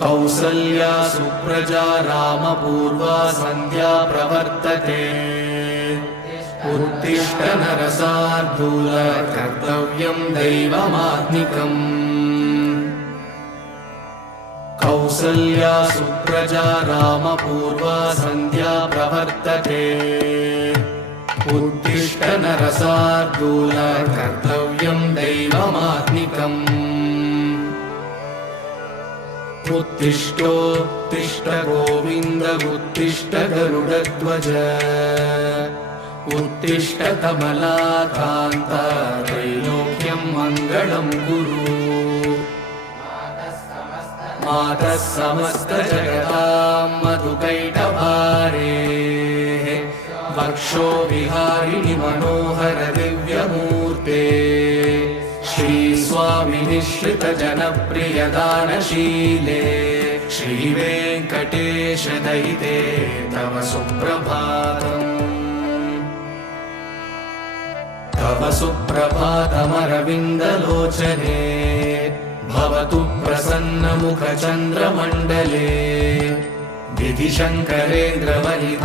कौसल्या सुप्रजा रामपूर्वा सन्ध्या प्रवर्तते उत्तिष्ठ नरशार्दूल कर्तव्यं दैवमात्मिकम् कौसल्या सुप्रजा रामपूर्वा सन्ध्या प्रवर्तते उत्तिष्ठ नरशार्दूल कर्तव्यं दैवमात्मिकम् उत्तिष्ठोत्तिष्ठ गोविन्द उत्तिष्ठ गरुडध्वज उत्तिष्ठ कमलाकान्त त्रैलोक्यं मङ्गलं कुरु मातः समस्त जगतां मधुकैटभारे वक्षो विहारिणि मनोहर दिव्यमूर्ते श्रीस्वामि निःश्रित जनप्रिय दानशीले श्रीवेङ्कटेश दयिते तव सुप्रभातम् तव सुप्रभातमरविन्दलोचने भवतु प्रसन्नमुखचन्द्रमण्डले विधिशङ्करेन्द्रवनिता